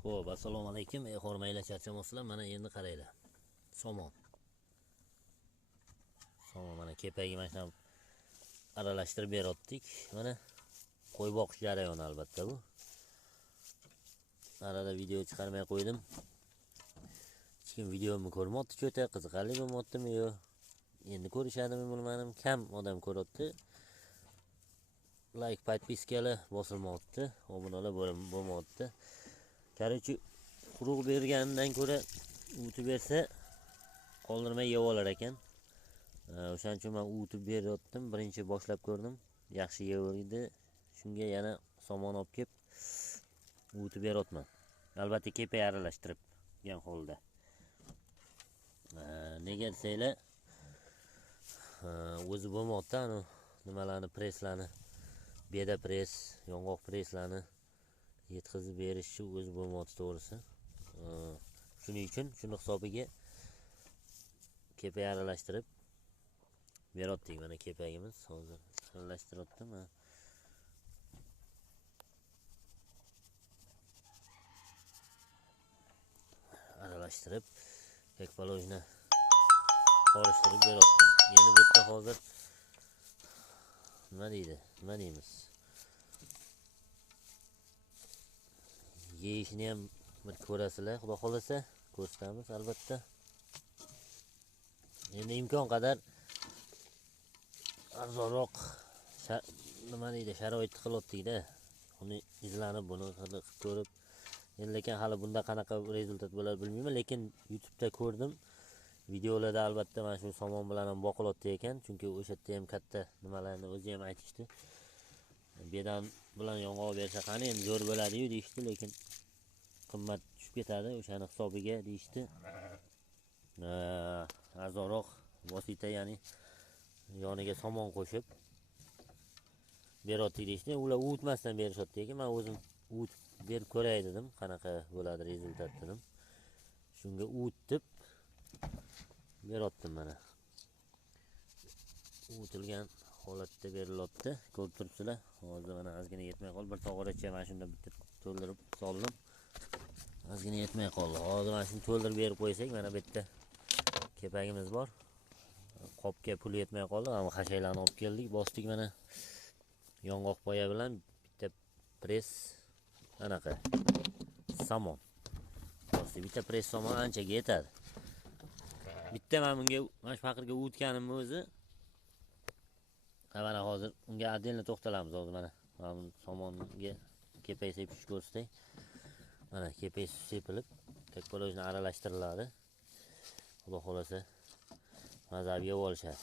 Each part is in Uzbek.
Xo'p, assalomu alaykum. Hormaylar, charchamoqsizlar. Mana endi qaranglar. Somon mana kepagiga mana shuni aralashtirib berotdik. Mana qo'y boqish jarayoni albatta bu. Arada video chiqarmay qo'ydim. Hech kim videomni ko'rmoqdi, cho'ta qiziqarli bo'lmoqdimi yo? Endi ko'rishadimi bilmadim. Kam odam ko'ryapti. Like, podpiskalar bosilmoqda, obunalar bo'lmoqda. Qarachi quruq berganidan ko'ra o'tib bersa qoldirmay yeb olar ekan. O'shaning uchun men o'tib berayotdim. Birinchi boshlab ko'rdim. Yaxshi yeverdi. Shunga yana somon olib kelib o'tib beryapman. Albatta kepay aralashtirib degan holda. Nega desanglar, o'zi bo'lmoqda, nimalarni preslarni, beda pres, yong'oq preslarni yetkazib berishchi o'zi bo'lmoqda to'g'risi. Shuning uchun shuni hisobiga kepay aralashtirib berotdik. Mana kepagimiz hozir aralashtiryaptim. Aralashtirib как положено qorishtirib berotdim. Endi bu yerda hozir nima deymiz? Yeyishini ham bir ko'rasizlar, xudo xolasa ko'rsatamiz albatta. Endi imkon qadar arzonroq sharoit qilyaptik-da. Uni izlanib buni qilib ko'rib, endi lekin hali bunda qanaqa rezultat bo'lar bilmayman, lekin YouTube'da ko'rdim. Videolarda albatta mana shu somon bilan ham boqilyapti ekan, chunki o'sha yerda ham katta nimalarni o'zi ham aytishdi. Bedan bilan yong'oq bersa qani endi zo'r bo'ladi-yu deyishdi, lekin qimmat tushib ketadi, o'shani hisobiga deyishdi. Arzonroq vosita, ya'ni yoniga somon qo'shib berotdik deyishdi. Ular o'tmasdan berishyapti ekan. Men o'zim o't berib ko'ray dedim, qanaqa bo'ladi rezultat dedim. Shunga o'tib beryaptim mana. O'tilgan holatda berilyapti. Ko'rib turibsizlar. Hozir mana ozgina yetmay qoldi. Bir tog'oracha mana shunda bitta to'ldirib soldim. Ozgina yetmay qoldi. Hozir mana shuni to'ldirib berib qo'ysak, mana bu yerda kepagimiz bor. Qopga pul yetmay qoldi. Mana xashaylarni olib keldik, bosdik mana. Yong'oq poya bilan bitta pres anaqa somon. Bitta pres somon anchaga yetadi. Bitta men bunga mana shu faqirga o'tganimni o'zi. Mana hozir unga отдельно to'xtalamiz hozir mana. Mana somonga kepay sepish ko'rsatay. Mana kepay sepilib, как положено aralashtiriladi. Xudo xolasa mazali yeb olishadi.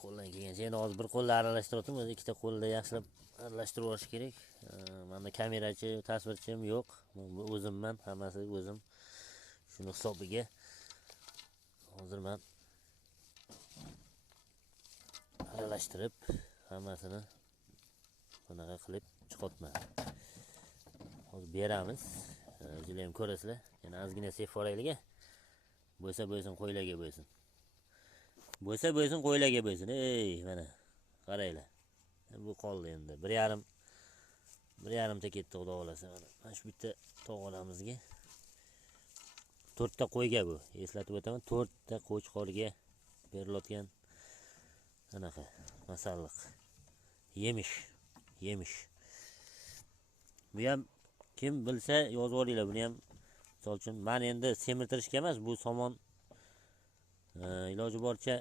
Qo'ldan kelgancha endi hozir bir qo'lda aralashtiryaptim, o'zi ikkita qo'lda yaxshilab aralashtirib olish kerak. Menda kamerachi, tasvirchim yo'q. O'zimman, hammasi o'zim. Shuni hisobiga hozir men aralashtirib hammasini bunaqa qilib chiqotman. Hozir beramiz. O'zinglar ham ko'rasizlar. Yana ozgina sepib olaylik-a. Bo'lsa bo'lsin, qo'ylarga bo'lsin. Bo'lsa bo'lsin, qo'ylarga bo'lsin. Ey, mana qaranglar. Bu qoldi endi. 1,5 ta ketdi, xudo xolasa. Mana shu bitta tog'oramizga 4 ta qo'yga bu. Eslatib o'taman, 4 ta qo'chqorga beriladigan anaqa masalliq. Yemish. Bu ham kim bilsa yozib olinglar. Buni ham misol uchun men endi semirtirishga emas, bu somon iloji boricha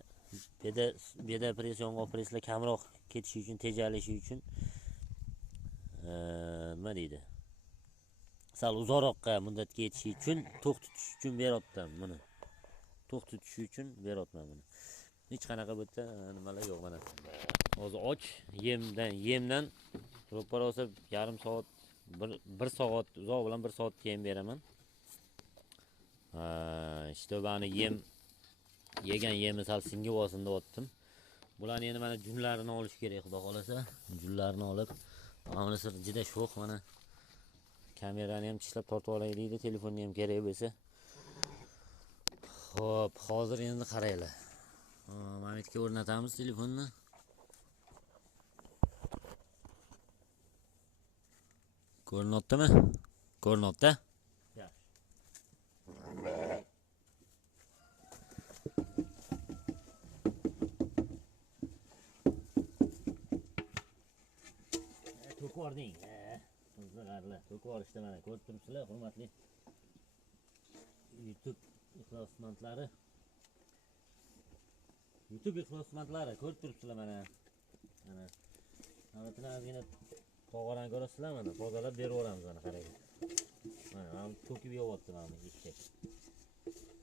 beda pres, yong'oq preslar kamroq ketishi uchun, tejalishi uchun nima deydi? Sal uzoqroqqa muddatga yetishi uchun, to'q tutish uchun beryapman buni. To'q tutish uchun beryapman buni. Hech qanaqa bu yerda nimalar yo'q mana. Hozir och yemdan ro'para olsa yarim soat, 1 soat, uzoq bilan 1 soat keyin beraman. İşte bani yegan yemi sal singib olsin deyaptim. Bularni endi mana junlarini olish kerak, xudo xolasa. Junlarini olib, amalisi juda sho'x mana. Kamerani ham tishlab tortib olay deydi, telefonni ham kerak bo'lsa. Xo'p, hozir endi qaranglar. Mana bu yerga o'rnatamiz telefonni. Ko'rinyaptimi? Ko'rinyapti? Yaxshi. To'kording. Qiziqarli. To'korishda mana ko'rib turibsizlar, hurmatli YouTube ixlosmandlari. YouTube ixlosmandlari ko'rib turibsizlar mana. Mana havatini ozgina tog'aran ko'rasizlar mana, tozalab beraveramiz mana qarang. Mana to'kib yeyapti mana eshak.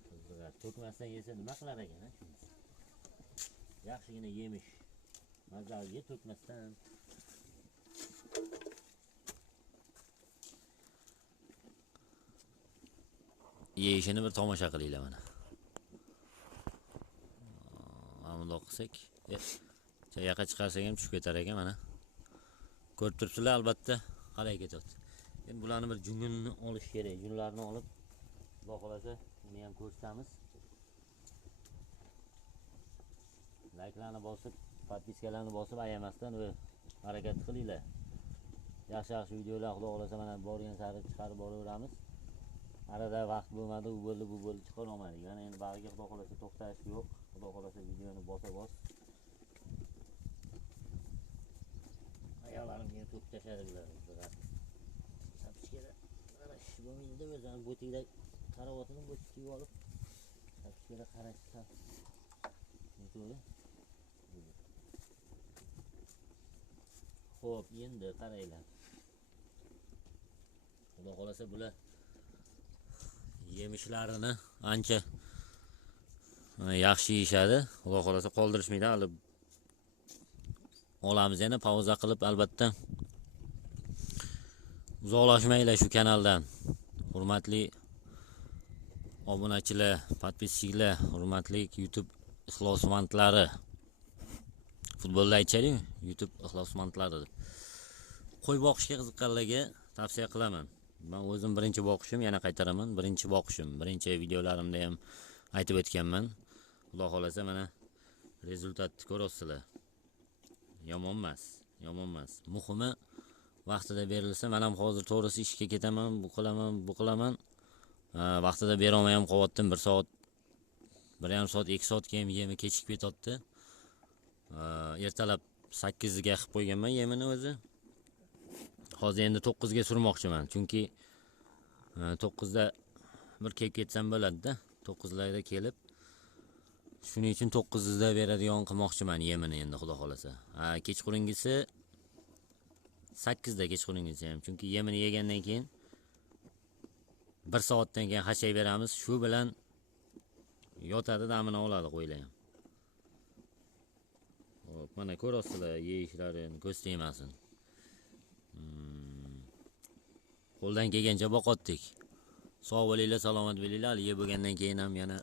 Qiziqar. To'kmasdan yesa nima qilar ekan, ha? Yaxshigina yemish. Mazaliga to'kmasdan. Yeyishini bir tomosha qilinglar mana. Mana bundoq qilsak, yoqqa chiqarsak ham tushib ketar ekan mana. Ko'rib turibsizlar albatta, qalay ketyapti. Endi bularni bir jungunni olish kerak. Junlarni olib, Xudo xolasa, buni ham ko'rsatamiz. Like'larni bosib, podpiskalarni bosib ayamasdan va harakat qilinglar. Yaxshi videolar Xudo xolasa mana borgan sari chiqarib boraveramiz. Arada vaqt bo'lmadi, u bo'ldi, bu bo'ldi chiqara olmadik. Yana endi bag'iga Xudo xolasa to'xtash yo'q. Xudo xolasa videoni bos. Ayollarimga to'p tashadilar. Sapchikada mana shu bo'lmaydi deb o'zim bo'tikda qaravotini bo'tikka olib sapchikada qarashsa. To'g'ri. Xo'p, endi qaranglar. Xudo xolasa bular yemishlarini ancha yaxshi yeyishadi. Xudo xolasa qoldirishmaydi. Hali olamiz yana pauza qilib, albatta uzoqlashmaylar shu kanaldan. Hurmatli obunachilar, podpischilar, hurmatli YouTube ixlosmandlari. Futbolda aytishadi, YouTube ixlosmandlari deb. Qo'y boqishga qiziqqanlarga tavsiya qilaman. Men o'zim birinchi boqishim, yana qaytaraman, birinchi boqishim. Birinchi videolarimda ham aytib o'tganman. Xudo xolasa mana rezultatni ko'rasizlar. Yomon emas. Muhimi vaqtida berilsa, men ham hozir to'g'risi ishga ketaman, bu qilaman. Vaqtida bera olmayam qo'yatdim, 1 soat, 1,5 soat, 2 soatga ham yemi kechikib ketibdi. Ertalab 8 ga qilib qo'yganman yemini o'zi. Hozir endi 9 ga surmoqchiman, chunki 9 da bir kelib ketsam bo'ladi-da. 9 larda kelib, shuning uchun 9 da beradigan qilmoqchiman yemini endi Xudo xolasa. Kechqurungisi 8 da kechqurungisi ham, chunki yemini yegandan keyin 1 soatdan keyin hashay beramiz. Shu bilan yotadi, damini oladi qo'ylar ham. Hop, mana ko'rasizlar, yeyishlarini ko'z tegmasin. Qo'ldan kelgancha boqotdik. Sog' bo'linglar, salomat bo'linglar. Yeb bo'lgandan keyin ham yana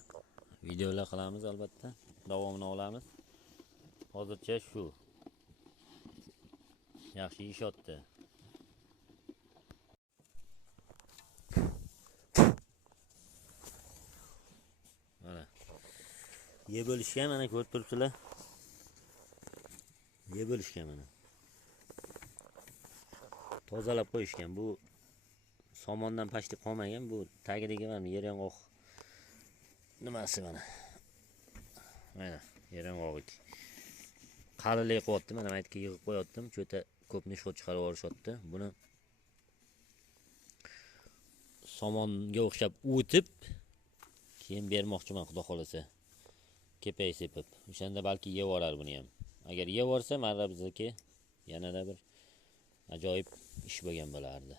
videolar qilamiz albatta. Davomini olamiz. Hozircha shu. Yaxshi yeyishotdi. Mana. Yeb bo'lishgan, mana ko'rib turibsizlar. Yeb bo'lishgan mana. Tozalab qo'yishgan. Bu somondan pashlik qolmagan, bu tagidagi mana yer yong'oq nimasi mana. Mana yer yong'oq. Qalinlik qo'yapti, mana aytga yig'ib qo'yaptim. Cho'ta ko'p nishxot chiqarib yuborishapti. Buni somonga o'xshab o'tib keyin bermoqchiman Xudo xolasa. Kepay sepib. O'shanda balki yeb olar buni ham. Agar yeb olsa, marra bizniki yanada bir ajoyib ish bo'lgan bo'lardi.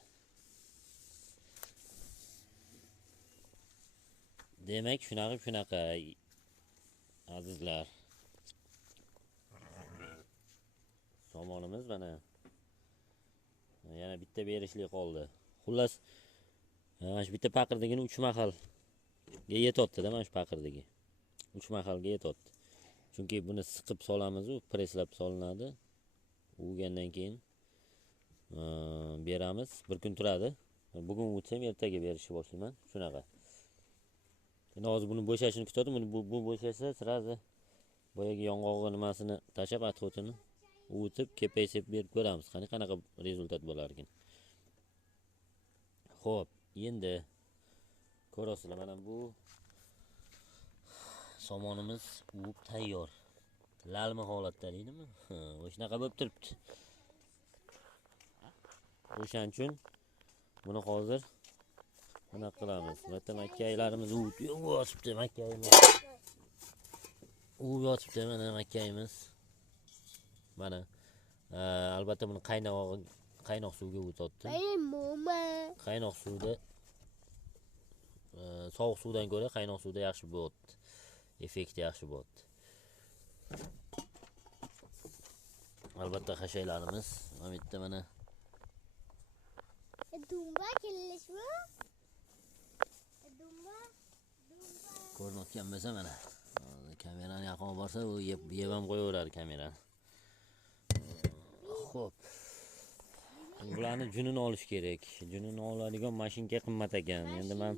Demak, shunaqa azizlar. Somonimiz mana yana bitta berishlik qoldi. Xullas, mana shu bitta paqirdigini 3 mahal yetotdi-da, mana shu paqirdige. 3 mahalga yetotdi. Chunki buni siqib solamiz, u preslab solinadi. Ugandan keyin beramiz. Bir kun turadi. Bugun o'tsam ertaga berishni boshlayman. Shunaqa. Endi hozir buni bo'shashini kutdim. Bu bo'shasa, sirazi boyagi yong'og'i nimasini tashab atxotini o'tib, kepay sepib berib ko'ramiz. Qanaqa rezultat bo'lar ekan. Xo'p, endi ko'rasizlar, mana bu somonimiz uvib tayyor. Lalma holatda deydimi? O'shanaqa bo'lib turibdi. O'shaning uchun buni hozir nima qilamiz? Bitta makkaylarimiz uvib yotibdi, makkayimiz. Uvib yotibdi, mana makkayimiz. Mana albatta buni qaynoq suvga o'totdi. Qaynoq suvda sovuq suvdan ko'ra qaynoq suvda yaxshi bo'ldi. Effekti yaxshi bo'ldi. Albatta hashaylarimiz mana bitta mana dumba kelishmi? Dumba ko'rinayotgan bo'lsa mana kamerani yaqin olib borsa u yeb ham qo'yaveradi kamerani. Xo'p. Bularni junini olish kerak. Junini oladigan mashinka qimmat ekan. Endi men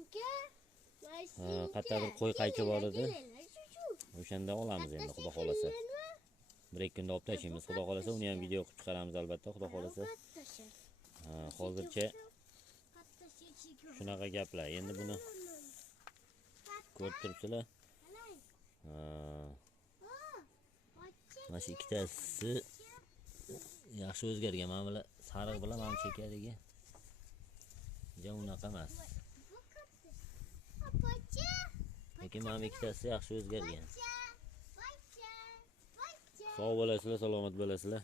qayerdadir qo'y qaychi bor edi. O'shanda olamiz endi, xudo xolasa. Bir ikki kunda olib tashlaymiz, xudo xolasa. Uni ham video qilib chiqaramiz albatta, xudo xolasa. Hozircha shunaqa gaplar. Endi buni ko'rib turibsizlar. Mana shu ikkitasi yaxshi o'zgargan. Mana bular sariq bilan mana chekadiga. Ja unaqa emas. Lekin mana ikkitasi yaxshi o'zgargan. Sog' bo'lasizlar, salomat bo'lasizlar.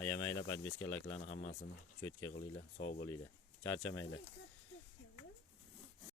Ayamanglar, podpiskalarni hammasini cho'tka qilinglar, sog' bo'linglar. Charchamanglar.